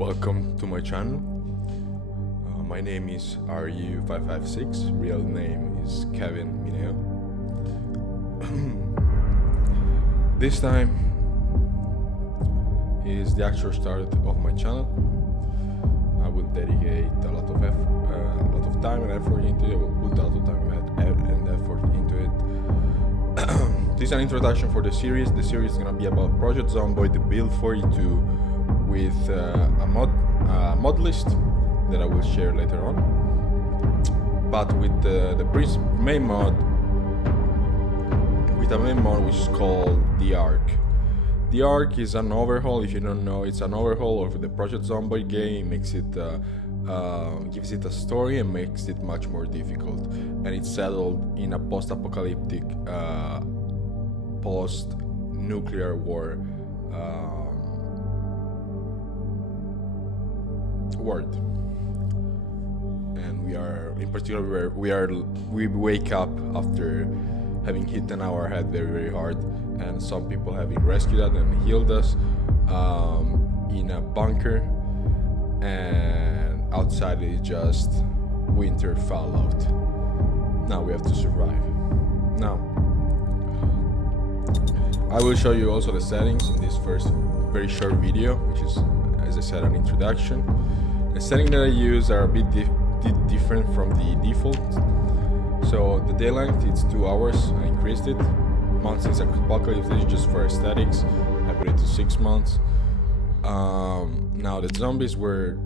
Welcome to my channel. My name is RU556. Real name is Kevin Mineo. This time is the actual start of my channel. I will dedicate a lot of time and effort into it. I will put a lot of time and effort into it. This is an introduction for the series. The series is gonna be about Project Zomboid, the B42, with a mod list that I will share later on. But with the main mod, with a main mod which is called the Arc. The Arc is an overhaul. If you don't know, it's an overhaul of the Project Zomboid game. Makes it gives it a story and makes it much more difficult. And it's settled in a post-apocalyptic, post-nuclear war world. And we are, in particular, we wake up after having hit our head very hard, and some people having rescued us and healed us in a bunker, and outside is just winter fallout. Now we have to survive. Now I will show you also the settings in this first very short video, which is, as I said, an introduction. The settings that I use are a bit different from the default. So the day length, it's 2 hours. I increased it. Months is apocalypse, this is just for aesthetics. I put it to 6 months. Now the zombies were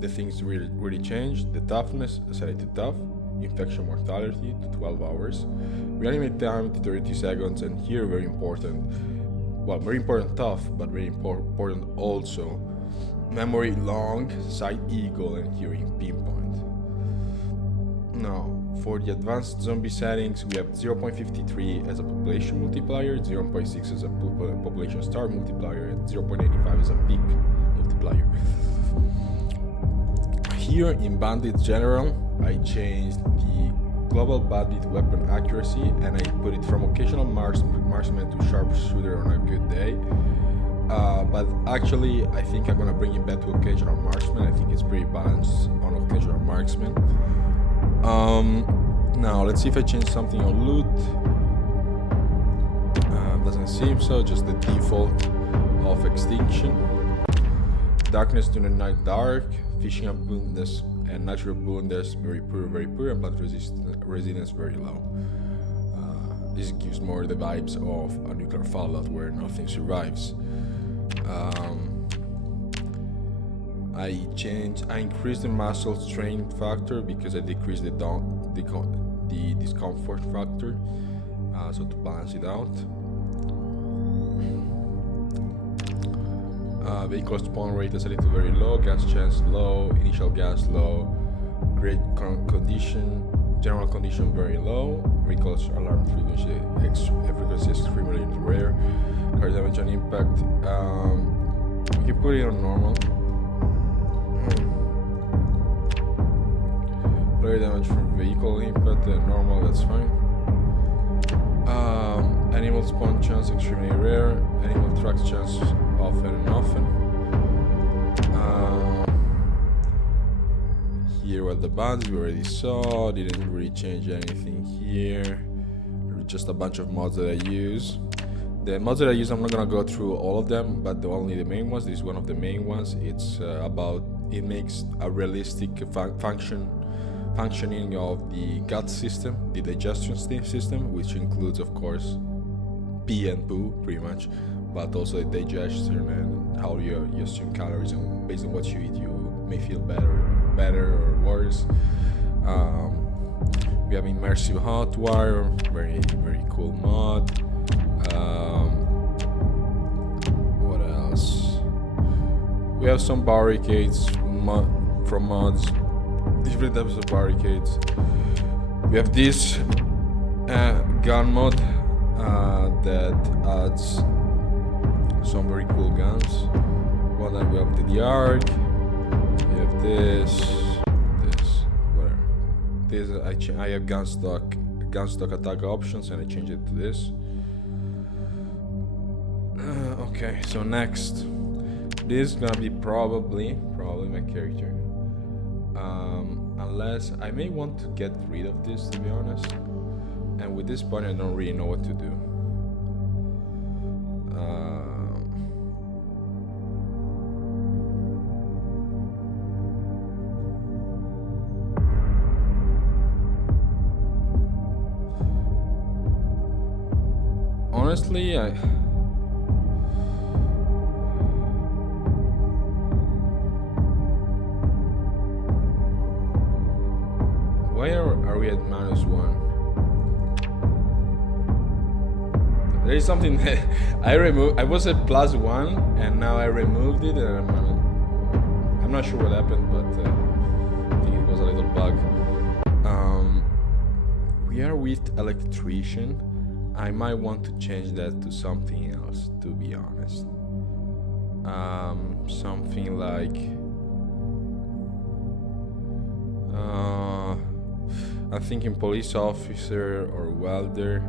the things really changed. The toughness, I set it to tough. Infection mortality to 12 hours. Reanimate time to 30 seconds, and here very important. Well, very important tough, but very important also. Memory long, sight eagle, and hearing pinpoint. Now, for the advanced zombie settings, we have 0.53 as a population multiplier, 0.6 as a population star multiplier, and 0.85 as a peak multiplier. Here in Bandit General, I changed the global bandit weapon accuracy, and I put it from occasional marksman to sharpshooter on a good day. But actually, I think I'm gonna bring it back to occasional marksman. I think it's pretty balanced on occasional marksman. Now let's see if I change something on loot. Doesn't seem so. Just the default of extinction. Darkness to the night dark. Fishing abundance and natural abundance very poor, and blood resistance very low. This gives more the vibes of a nuclear fallout where nothing survives. I increased the muscle strain factor because I decreased the discomfort factor, so to balance it out. Vehicle spawn rate I set it to very low, gas chance low, initial gas low, great condition, general condition very low, vehicle's alarm frequency extremely rare, car damage and impact, you can put it on normal. Player damage from vehicle impact, normal, that's fine. Animal spawn chance extremely rare, animal tracks chance often. Here are the buttons we already saw, didn't really change anything here. Just a bunch of mods that I use. The mods that I use, I'm not gonna go through all of them, but only the main ones. This is one of the main ones. It's it makes a realistic functioning of the gut system, the digestion system, which includes, of course, pee and poo, pretty much, but also the digestion and how you assume calories, and based on what you eat, you may feel better or worse. We have immersive hot wire, very cool mod. What else? We have some barricades from mods, different types of barricades. We have this gun mod that adds some very cool guns. Well, then we have the Arc. We have this, whatever. This I have gun stock attack options, and I change it to this. Okay, so next This is gonna be probably my character. Unless I may want to get rid of this, to be honest. And with this point, I don't really know what to do. Honestly, why are we at -1? There is something that I removed. I was at +1 and now I removed it, and I'm not sure what happened, but I think it was a little bug. We are with electrician. I might want to change that to something else, to be honest. Something like I'm thinking police officer or welder.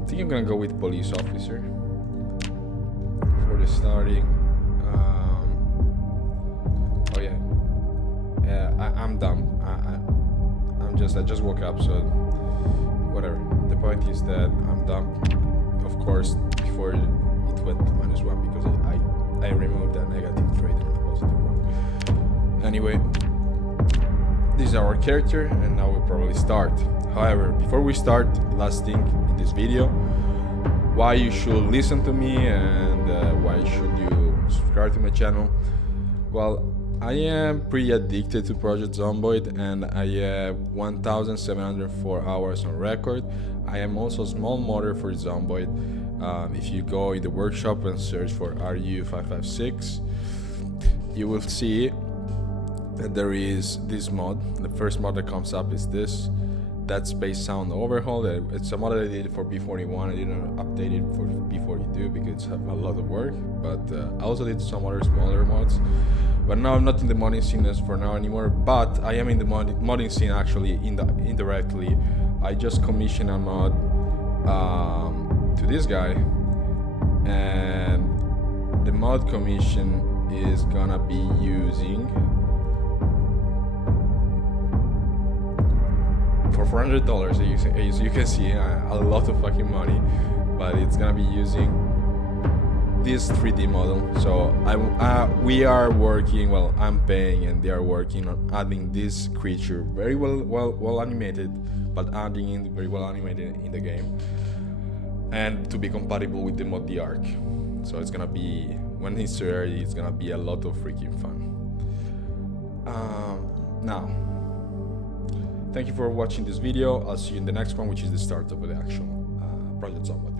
I think I'm gonna go with police officer for the starting. Oh yeah, I'm dumb. I just woke up, so whatever. The point is that I'm dumb. Of course, before it went to -1 because I removed a negative trait and a positive one. Anyway, this is our character, and now we'll probably start. However, before we start, last thing in this video, why you should listen to me and why should you subscribe to my channel. Well, I am pretty addicted to Project Zomboid, and I have 1,704 hours on record. I am also a small modder for Zomboid. If you go in the workshop and search for RU556, you will see that there is this mod. The first mod that comes up is this. That's Space Sound Overhaul. It's a mod that I did for B41. I didn't update it for B42 because it's a lot of work. But I also did some other smaller mods. But now I'm not in the modding scene as for now anymore. But I am in the modding scene actually indirectly. I just commissioned a mod to this guy, and the mod commission is gonna be using for $400, as you can see, a lot of fucking money, but it's gonna be using this 3D model. So we are working, well, I'm paying and they are working on adding this creature very well animated, but adding in very well animated in the game, and to be compatible with the mod The Ark. So it's gonna be, when it's ready, it's gonna be a lot of freaking fun. Now, thank you for watching this video. I'll see you in the next one, which is the start of the actual Project Zomboid.